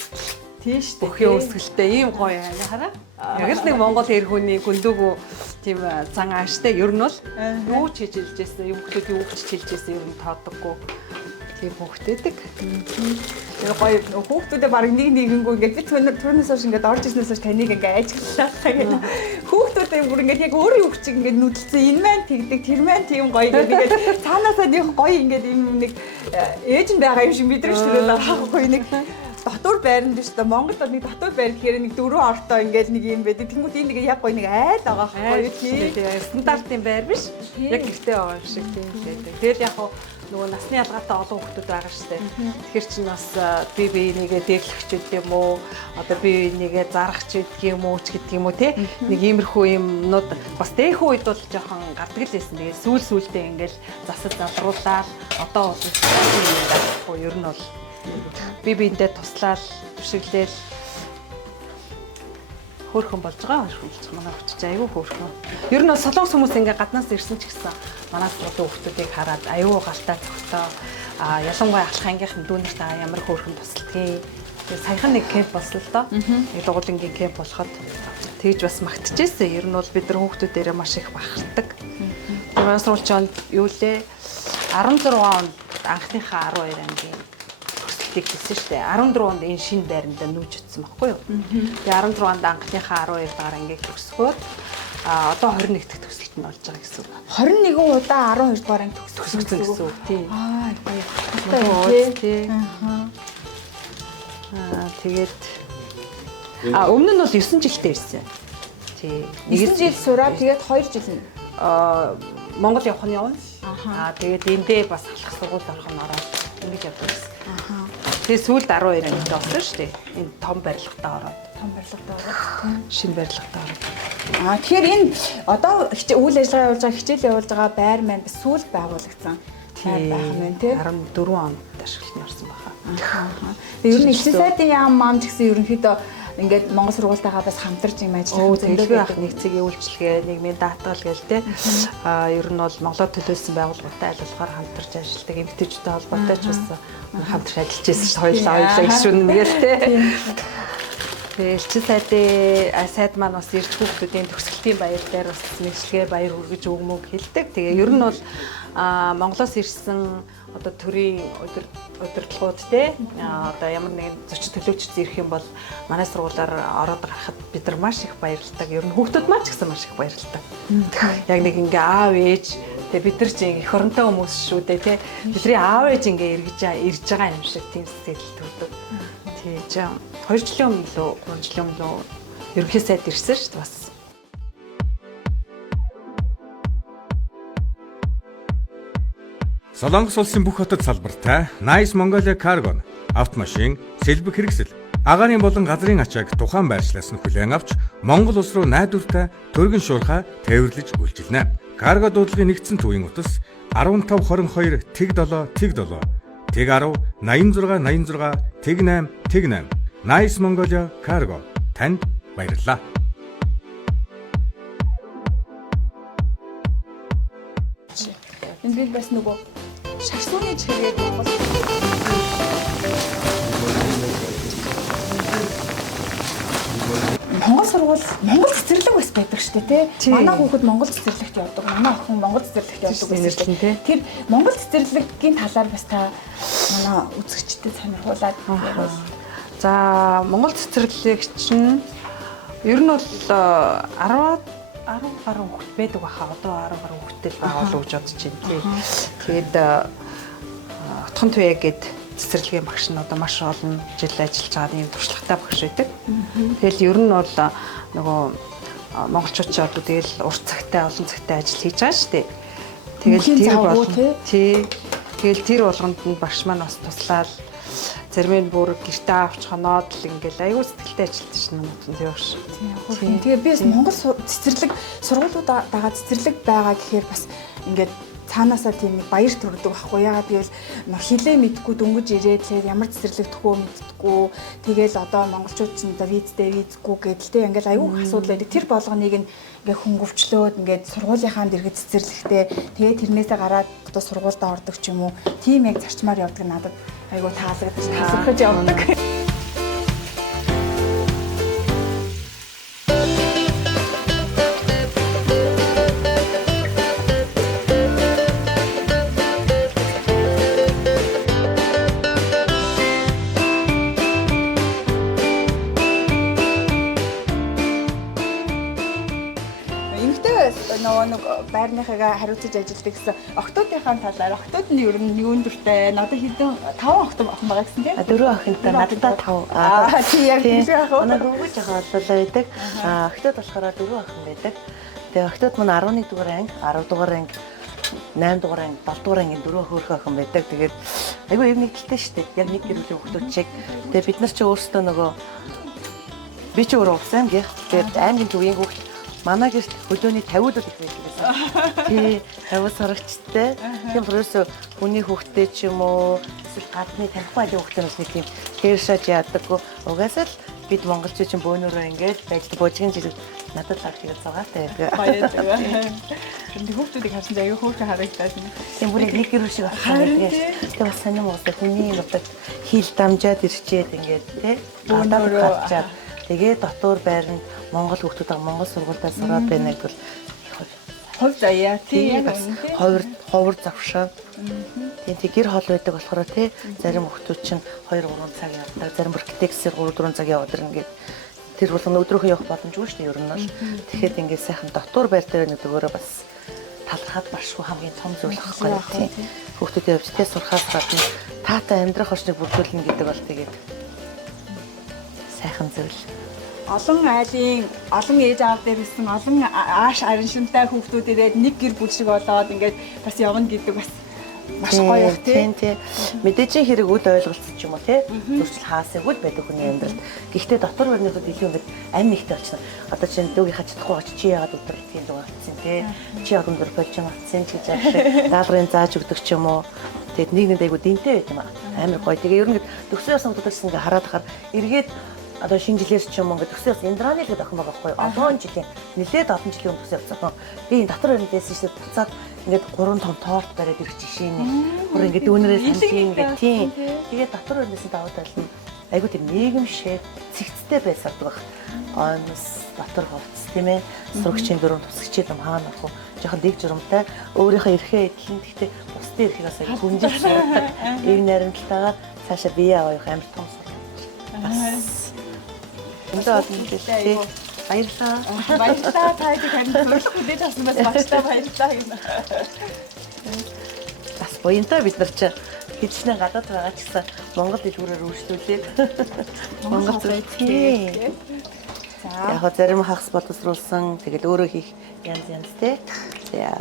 Тийш дээ. Бүхий өсгөлтэй ийм гоё аа хараа. Яг л нэг Монгол эр хүний гүндүүгүү тийм зан ааштай ер нь бол юу ч хийж илжсэн, юм хүмүүс юу ч хийж илжсэн ер нь тоодоггүй. Тийм хүүхдээдэг. Тэр гоё хүүхдүүдээ баг нэгэнгүү ингээд би түрнээс хойш ингээд орж ирснээс хойш таныг ингээд ажиглалаа гэх. Хүүхдүүдээ бүр ингээд яг өөрийн үг чиг ингээд нүдэлцэн энэ маань тэгдэг, тэр маань тийм гоё гэдэг. Цаанаасаа нэг гоё ингээд юм нэг ээж нь байгаа юм шиг мэдрэмж төрөл байгаа нэг дотор байранд шүү дээ. Монголд бол нэг дотор байр гэхээр нэг 4 ортой ингээд нэг юм байдаг. Тэнгүүд энэ нэг яг гоё нэг айл байгаа байхгүй юу тийм. Стандартын байр биш. Яг гэртээ байгаа шиг тийм байдаг. Тэгэл яг нөгөө насны ялгаатай олон хүүхдүүд байгаа шүү дээ. Тэгэхээр чинь бас би нэгээ дээрлэгчүүд юм уу? Одоо би нэгээ зарагч гэдэг юм уу ч гэдэг юм уу те. Нэг иймэрхүү юмнууд бас дээхүү үед бол жоохон гардаг л байсан. Тэгээ сүүл-сүүлдээ ингээл засал залруулаад одоо бол юм байхгүй ер нь бол би биэндээ туслаад түшиглээл хөөрхөн болж байгаа манай хүчтэй аюу хөөрхөн. Ер нь бол солонгос хүмүүс ингээ гаднаас ирсэн ч гэсэн манай сургуулийн хүүхдүүдийг хараад аюу галтай цогтой ялангуяа ахлах ангийнхан дүүнэртэй ямар хөөрхөн тусалдгийг. Тэгээ саяхан нэг кемп болсон л доо. Нэг дугуулангийн кемп болоход тэгж бас магтчихсэн. Ер нь бол бид нар хүүхдүүдээрээ маш их бахархдаг. Тэгээ манай сургуулийн юу лээ 16 онд анхныхаа 12 ангийн хэлсэн шүү дээ. 14 онд энэ шинэ байранда нүүж утсан байхгүй юу? Тэгээ 16 онд анхныхаа 12 дахь ангийг төгсгөөд одоо 21 дахь төсөлт нь болж байгаа гэсэн үг. 21 удаа 12 дугаар анги төгсгсөн гэсэн үг. Тийм. Тийм. Тэгээд өмнө нь бол 9 жилдээ ирсэн. Тийм. 1 жил сураад тэгээд 2 жил нь Монгол явах нь явна. Тэгээд эндээ бас халах сургуульд орох нь ороод ингэж явдаг гэсэн. Тэгээ сүүлд 12 ангид болсон шүү дээ. Энэ том барилгатаа ороод. Шинэ барилгатаа ороод. Тэгэхээр энэ одоо үйл ажиллагаа явуулж байгаа, хичээл явуулж байгаа байр маань бас сүүлд байгуулагдсан. Тийм байх юм байна тий. 14 онд ашиглалтанд орсон баха. Ер нь ихтэй сайдын яам маань ч гэсэн ерөнхийдөө ингээд Монгол сургуультайгаа бас хамтарч юм ажиллах зөндөө байх нэг цэгийн үйлчлэгээ, нийгмийн даатгал гээл те. Ер нь бол Монголоор төлөөлсөн байгууллагатай аль болохоор хамтарч ажилладаг, эмэгтэйчүүдтэй холбоотой ч бас хамтарч ажиллаж байсан ш хоёулаа гişүн нэгэл те. Тэгээ элчин сайд маань бас ирж хүүхдүүдийн төгсгөлтийн баяр дээр бас мэдлэгээ баяр хүргэж өгмөг хэлдэг. Тэгээ ер нь бол Монголоос ирсэн одоо төрийн удирдлагууд те одоо ямар нэгэн зочид төлөөлөгч ирэх юм бол манай сургуулиар ороод гарахад бид нар маш их баярлалдаг. Ер нь хүүхдүүд маань ч гэсэн маш их баярлалдаг. Яг нэг ингээ аав ээж Тэгээ бид нар ч эх оронтой хүмүүс шүү дээ тий. Бидний аав ээж ингээ ирж байгаа юм шиг тийм сэтгэл төрдөг. Тэгэж 2 жилийн өмнө лөө 3 жилийн өмнө лөө ерөнхий сайд ирсэн шүү дээ бас. Солонгос улсын бүх хотод салбартай Nice Mongolia Cargo автомашин, сэлбэг хэрэгсэл, агаарын болон газрын ачааг тухайн байршлаас нь хүлээн авч Монгол улс руу найдвартай төргөн шуурхай тээвэрлэж үйлчилнэ. Карго дуудлагын нэгдсэн төвийн утас 1522 тэг 7 тэг 7 тэг 10 86 86 тэг 8 тэг 8 Nice Mongolia Cargo танд баярлалаа. Энэ би бас нөгөө шарсууны чигээр Монгол сургууль Монгол цэцэрлэг бас байдаг шүү дээ тий. Манай хүүхэд Монгол цэцэрлэгт явдаг. Манай охин Монгол цэцэрлэгт явдаг гэсэн тий. Тэр Монгол цэцэрлэгийн талаар бас та манай үзэгчдэд сонирхуулаад явуул. За Монгол цэцэрлэг чинь ер нь бол 10 гаруй хүүхэд байдаг баха. Одоо 10 гаруй хүүхэдтэй байгуулж бодож байна тий. Тэгээд отхон туяа гээд цэцэрлэгийн багш нь одоо маш олон жил ажиллаж байгаа юм туршлагатай багш байдаг. Тэгэл ер нь бол нөгөө монголчууд ч одоо тэгэл урт цагтай олон цагтай ажил хийж байгаа шүү дээ. Тэгэл тэр болгонд тий. Тэгэл тэр болгонд нь багш маань бас туслаад зарим нь бүр гэртээ авч хоноод л ингээл аюул сэтгэлтэй ажиллаж шин юм тий багш. Тэгээ би бас Монгол цэцэрлэг сургуулиуд дагаа цэцэрлэг байгаа гэхээр бас ингээд цаанаасаа тийм нэг баяр төрдөг байхгүй яагаад гэвэл хилээ мэдгүй дөнгөж ирээд тэгээд ямар цэцэрлэг төхөө мэддэггүй тэгээд одоо монголчууд ч одоо визтэй визгүй гэдэлтэй ингээл аюул асуудал байдаг. Тэр болгоныг ингээ хөнгөвчлөөд ингээд сургуулийнхаа дэргэд цэцэрлэгтэй тэгээд тэрнээсээ гараад одоо сургуультай ордог ч юм уу. Тийм яг зарчмаар явдаг надад аюул таалагдаж талархаж явдаг. Нөгөө байрныхаа хариуцаж ажилладаг гэсэн октоодынхаа талаар октод нь ер нь юунд дуртай надад хэдэн 5 октод охин байгаа гэсэн тийм 4 охинтой надад 5 тий яг тийм яг манай дүүгэж байгаа боллоо байдаг октод болохоор 4 охин байдаг тэгээ октод мань 11 дугаар анги 10 дугаар анги 8 дугаар анги 7 дугаар анги 4 хөөрхөн охин байдаг тэгээд айгүй яг нэгдэлтэй шүү дээ яг нэг гэрүүлийн хүүхдүүд шиг тэгээ бид нар ч өөрсдөө нөгөө би ч өөрөө усан гэх тэгээд аймгийн төвийн хүүхд манай гэрт хөлөөний 50-д их байдаг байсан. Тий, 50 сурагчтай. Тийм өөрөөсөө хүний хүүхдтэй ч юм уу, эсвэл гадны танихгүй айлын хүүхдтэй бас нэг тийм хэршаж яадаггүй. Угаасаа л бид монголчууд чинь бөөнөрөө ингээд байждаг божгийн жирэг надад л архийг цагаатай байдаг. баярлалаа. Энд хүүхдүүдийг харсан заяа хөөрхөн харагдаад байна. Тийм бүр нэг гэр шиг байна. Тэгээ бас сонирм уусаа хүний одоо хил дамжаад ирчээд ингээд тий бөөнөрөө хатчаад тэгээ дотор байранд Монгол хүүхдүүд Монгол сургуультай сураад байна гэвэл хов заяа тий яг ховор завшаа. Тийм гэр хол байдаг болохоор тий зарим хүүхдүүд чинь 2-3 цаг явдаг, зарим бүртгэгсээр 3-4 цаг яваад ирнэ гэдэг. Тэр болгоно өдрөөхөө явах боломжгүй шүү дээ ер нь бол. Тэгэхээр ингээд сайхан дотор байр дээр нэг өгөөрөө бас талхаад башгүй хамгийн том зүйл байхгүй тий. Хүүхдүүдээ явж тий сурхаас гадна таатай амьдрах орчныг бүрдүүлнэ гэдэг бол тэгээд сайхан зүйл. Олон айлын олон ээж аав дээр исэн олон ааш араншинтай хүүхдүүд ирээд нэг гэр бүл шиг болоод ингээд бас явна гэдэг бас маш гоё их тийм. Мэдээж хэрэг үл ойлголцсон ч юм уу тий. Зурчил хаасаг үл байдаг хүний амьдралд. Гэхдээ дотор барнуудад илүү ингээд амь нэгтэй болчихно. Одоо чинь дүүгийнхаа чадахгүй очиж чи яагаад өдрөлтийн дуу авцсан тий. Чи яг өндөр болж авцсан чи гэж даалгын зааж өгдөг ч юм уу. Тэгэд нэг нэг айгу динтэй байт юм аа. Амар гоё. Тэгээ ер нь төгсөө ясна удаас ингээд хараад хахаар эргээд одоо шинэ жилээс ч юм уу ингээд төсөөс Индраны л охин байгаа байхгүй олон жилийн нэлээд олон жилийн өмнө төсөө явцсан. Би энэ дотор өрнөдөөс шээ буцаад ингээд 3 том торт бариад ирэх жишээ нэг. Бүр ингээд дүүнэрээс хамжийн ингээд тийм. Тэгээд дотор өрнөөс даваад байлна. Айгу тийм нийгэмшээ цэгцтэй байсардаг баг. Онос дотор хувцс тийм ээ. Сурагчийн дөрөв тусагчид юм хаана ах вэ? Жохон дэг журамтай өөрийнхөө эрхээ эдлэн гэхдээ бусдын эрхийг бас айгу хүнжиж сурдаг. Ив наримталтайгаар цаашаа бие авах амар том сургууль. Бас энэ олон жилтэй Баярлалаа. Баярлалаа. Таадаг харин зөвлөх хүлээж авсан бас багштай баярлалаа гэнэ. Бас буянтай бид нар ч хэдчнээ гадаад байгаа ч гэсэн Монгол дэлгүүрээр үйлчлүүлээд Монгол зүйлээ. Яг хөө зарим хагас боловсруулсан тэгэл өөрөө хийх янз те. За.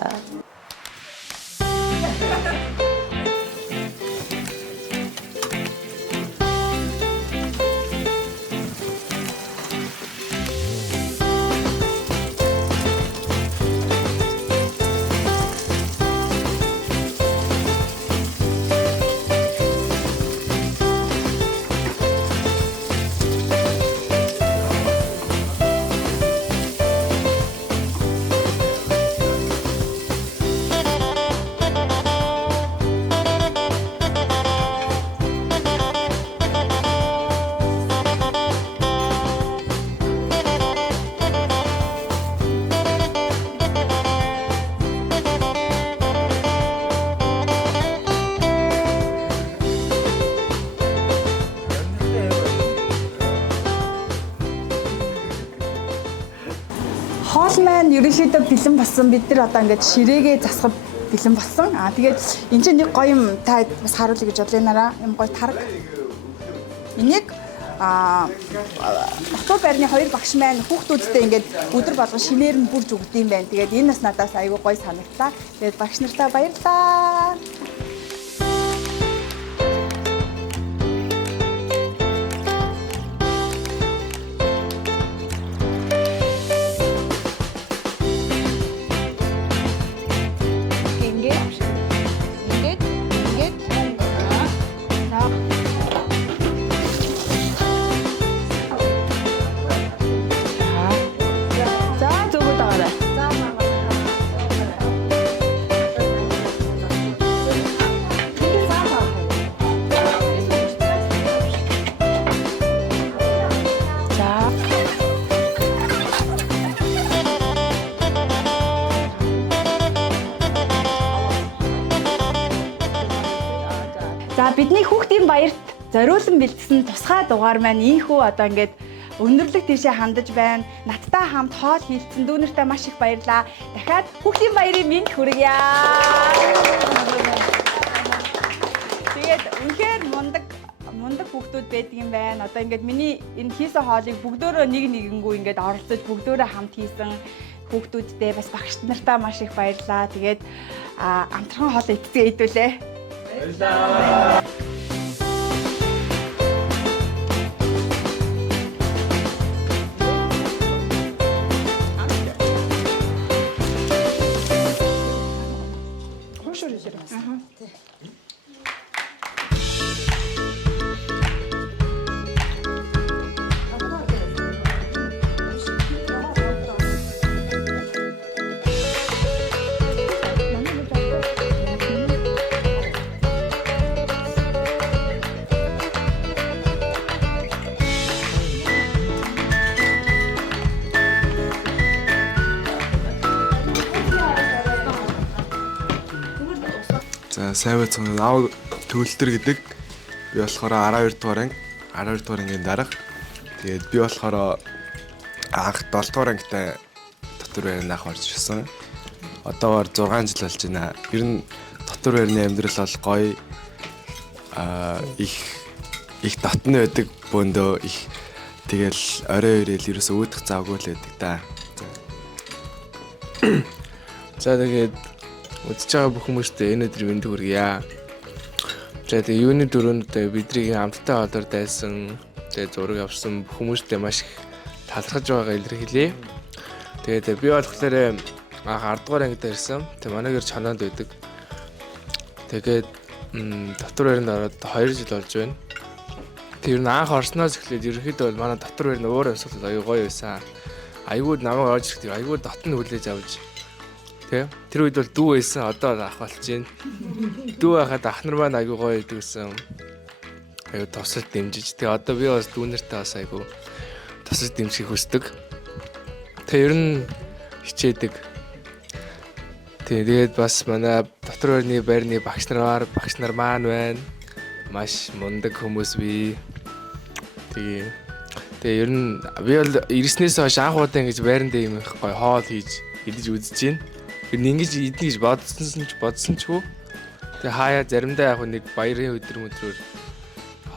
Хоол маань ерөнхийдөө бэлэн болсон. Бид нар одоо ингээд ширээгээ засахад бэлэн болсон. Тэгээд энэ чинь нэг гоё юм та бас харуулъя гэж бодлоо. Юм гоё тараг. Энийг Хотоо байрны хоёр багш маань хүүхдүүдтэй ингээд өдөр болгон шинээр нь бүрж өгд юм байна. Тэгээд энэ нас надаас айгүй гоё санагдлаа. Тэгээд багш нартаа баярлалаа. За бидний хүүхдийн баярт зориулан бэлдсэн тусгай дугаар маань ийхүү одоо ингээд өнөрлөг тийшээ хандаж байна. Надтай хамт хоол хийлцэн дүүнэртээ маш их баярлаа. Дахиад хүүхдийн баярын мэнд хүргье. Тэгээд үнэхээр мундаг хүүхдүүд байдаг юм байна. Одоо ингээд миний энэ хийсэн хоолыг бүгдөө нэгэнгүү ингээд оролцож бүгдөө хамт хийсэн хүүхдүүдтэй бас багш нартаа маш их баярлаа. Тэгээд амтхан хоол эцгээ идүүлээ. Баярлалаа. За сайн байцгаана. Аав төвлөлтөр гэдэг. Би болохоор 12 дугаар ангийн дарга. Тэгээд би болохоор анх 7 дугаар ангитай дотор байрны анх орж ирсэн. Одоогоор 6 жил болж байна. Ер нь дотор байрны амьдрал бол гоё их татны байдаг бөөндөө их тэгэл орой өрөөл ерөөсөө үүдэх завгүй л байдаг да. За тэгээд үзэж байгаа бүх хүмүүстээ энэ өдрийн мэнд хүргье. За тэгээд юуны дөрөнд бидний хамттай хоолоор дайсан, тэгээд зураг авсан бүх хүмүүстээ маш их талархаж байгааг илэрхийлье. Тэгээд би болохоор анх 10 дугаар ангид ирсэн. Тэгээд манай гэр чанаад байдаг. Тэгээд дотор байранд ороод 2 жил болж байна. Тэр анх орсноос эхлээд ерөнхийдөө манай дотор байрны өөр амьсгал аюу гоё байсан. Аюуд намайг орж ирэхдээ аюуд дотн хүлээж авч тэр үед бол дүү байсан, одоо ах болж байна. Дүү байхад ах нар маань аюу гоё идэг гэсэн. Аюу тусалж дэмжиж. Тэгээ одоо би бас дүүнэртэй бас аюу тусалж дэмжих хүсдэг. Тэгээ ер нь хичээдэг. Тэгээд бас манай дотор байрны багш нар маань байна. Маш мундаг хүмүүс бий. Тэгээ Тэгээ ер нь би бол ирснээс хойш анх удаа ингэж байранд ийм их гоё хоол хийж идэж үзэж байна. Тэр нь ингэж идэх гэж бодсон ч хөө. Тэгээ хаяа заримдаа яг нэг баярын өдрөөр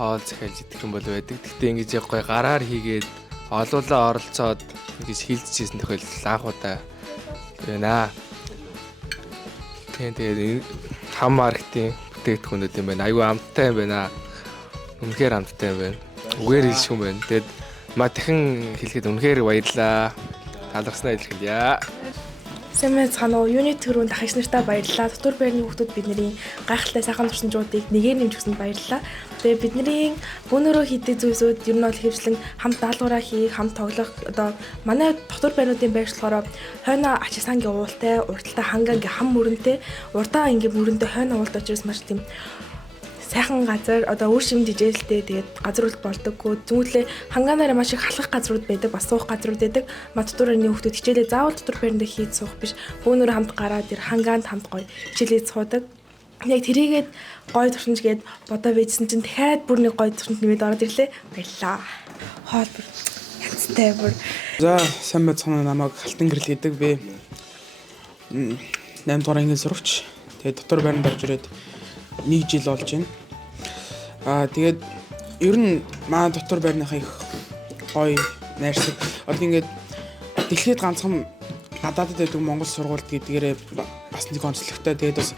хоол захиалж идэх юм бол байдаг. Гэхдээ ингэж яг гоё гараар хийгээд олуулаа оролцоод ингэж хилдчихсэн тохиолдол анх удаа байна. Тэгээд хам маркетинг бүтээгдэхүүнүүд юм байна. Аюу амттай юм байна. Үнэхээр амттай юм байна. Үгээр хэлшгүй юм байна. Тэгээд дахин хэлэхэд үнэхээр баярлалаа. Талархснаа илэрхийлье. Сайн цаана уу юуны төрөнд ахиж нартай баярлалаа. Дотор байрны хүүхдүүд бидний гайхалтай сайхан туршинжуудыг нэгээр нэмж өгсөнд баярлалаа. Тэгээ бидний бөөнөрөө хийдэг зүйлсүүд ер нь бол хэвшлэн хамт даалгавраа хийх, хамт тоглох одоо манай дотор байрнуудын байршлахаараа хойно ачаа сангийн уултай, урталтай хангаа ингээ хам мөрөнтэй, урдаа ингээ мөрөнтэй хойно уулт учраас маш тийм сайхан газар одоо үр шимд хижээлтэй тэгээд газрууд болдоггүй зүгтлээ хангаанаараа маш их халах газрууд байдаг бас суух газрууд байдаг матдуурны хүмүүс хичээлээ заавал дотор байранд хийж суух биш бөөнөр хамт гараад тэр хангаанд хамт гоё хичээлээ суудаг яг тэрийгээд гоё туршинжгээд бодоо байжсэн чинь дахиад бүр нэг гоё туршинж нэмээд ороод ирлээ баярлаа хоол бүр янзтай бүр за сайн байцгаана намайг Халтан гэрэл гэдэг би 8 дугаар ангийн сурагч тэгээд дотор байранд орж ирээд 1 жил болж байна. Тэгээд ер нь манай дотор байрныхаа их гоё найрсаг. Одоо ингээд дэлхийд ганцхан гадаадд байдаг Монгол сургуульд гэдгээрээ бас нэг онцлогтой. Тэгээд бас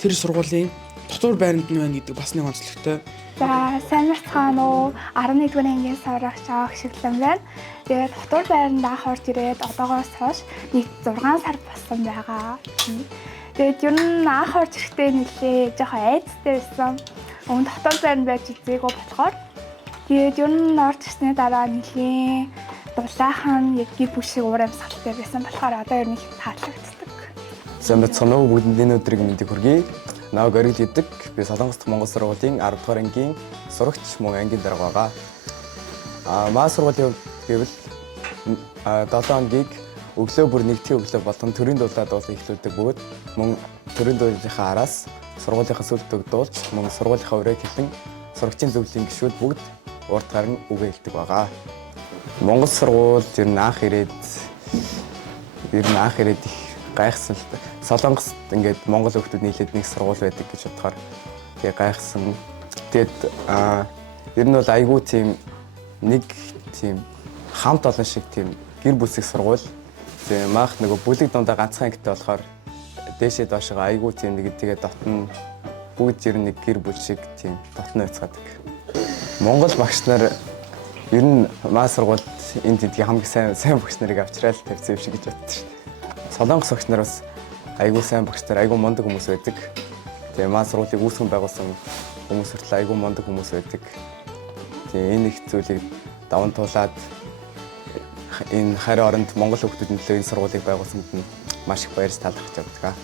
тэр сургуулийн дотор байранд нь байна гэдэг бас нэг онцлогтой. За сайн байцгаана уу 11-р ангийн сурагч Агшиглан байна. Тэгээд дотор байранд анх орж ирээд одоогоос хойш нэг 6 сар болсон байгаа. Тэгээд ер нь анх орж ирэхдээ нэлээ жоохон айцтай байсан. Өмнө дотор байранд байж үзээгүй болохоор тэгээд ер нь орж ирсний дараа нэлээ дулаахан яг гэр бүл шиг уур амьсгалтай байсан болохоор одоо ер нь таалагддаг. Сайн байцгаана уу бүгдэнд энэ өдрийг мэндийг хүргэе. Нааг оргил гэдэг би Солонгост Монгол сургуулийн 10 дугаар ангийн сурагч мөн ангийн дарга байгаа. Маа сургуулийн гэвэл 7 ангийг өглөө бүр нэгтгэн өглөө болон төрийн дуулаад бол эхлүүлдэг бөгөөд мөн төрийн дуулынхаа араас сургуулийнхаа сүлд дуулж мөн сургуулийнхаа өрөө хэлэн сурагчийн зөвлөлийн гишүүд бүгд урд гарan үгээ хэлдэг байгаа. Монгол сургууль ер нь анх ирээд их гайхсан л да. Солонгост ингээд монгол хүмүүс нийлээд нэг сургууль байдаг гэж бодохоор тэгээ гайхсан. Тэгээд ер нь бол айгүй тийм нэг тийм хамт олон шиг тийм гэр бүлсэх сургууль. Тэгээ маах нөгөө бүлэг дундаа ганцхан ангитай болохоор дээшээ доошоо айгүй тийм нэг тэгээ дотн бүгд ер нь нэг гэр бүл шиг тийм дотн байцгаадаг. Монгол багш нар ер нь маа сургуульд энд идэх хамгийн сайн багш нарыг авчраад тавьсан юм шиг гэж боддог шүү дээ. Солонгос багш нар бас айгүй сайн багш нар айгүй мундаг хүмүүс байдаг. Тэгээ маа сургуулийг үүсгэн байгуулсан хүмүүс хүртэл айгүй мундаг хүмүүс байдаг. Тэгээ энэ их зүйлийг даван туулаад энэ харин оронд монгол хүмүүсийн төлөө энэ сургуулийг байгуулсанд нь маш их баярс талархаж явдаг.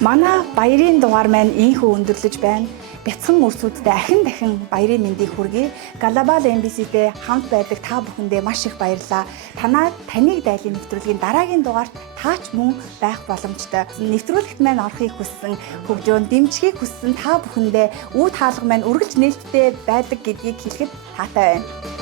Манай баярын дугаар маань ийхүү өндөрлөж байна. Бяцхан өрсүүддээ дахин баярын мэндийг хүргэе. Global MBC-тэй хамт байдаг та бүхэндээ маш их баярлалаа. Таныг дайлын нэвтрүүлгийн дараагийн дугаарт таач мөн байх боломжтой. Нэвтрүүлэгт маань орохыг хүссэн, хөгжөөн дэмжихийг хүссэн та бүхэндээ үе хаалга маань үргэлж нээлттэй байдаг гэдгийг хэлэхэд таатай байна.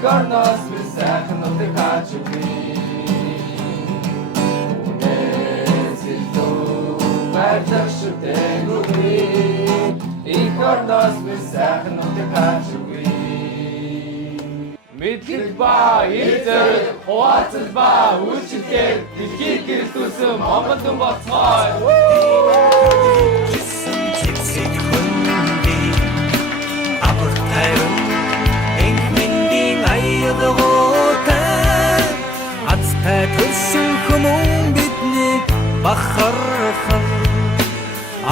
их орноос минь сайхан нутаг хаач үгүй. Үнээс илүү баярлах шүтэн үгүй. Их орноос минь сайхан нутаг хаач үгүй. Мэдлэг ба эрх зориг, хуваалцал ба үйлчлэлээр дэлхийг гэрэлтүүлсэн Монгол хүн болцгоо. Азтай төлсөн хүмүүн биднийг бахархан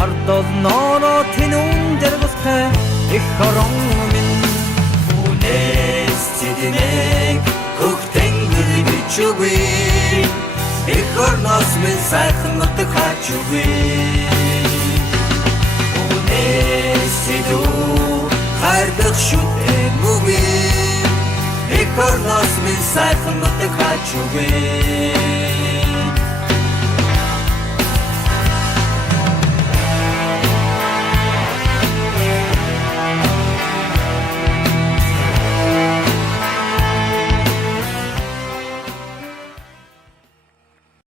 ардол норо тэнүүн дэргэлтэй их орон минь үнээс зэдэнэг хөхтэнгэр бич үгүй их орноос минь сайхан нутаг хаач үгүй үнээс зэдүү хайрлах шүтэн үгүй их орноос минь сайхан нутаг хаач үгүй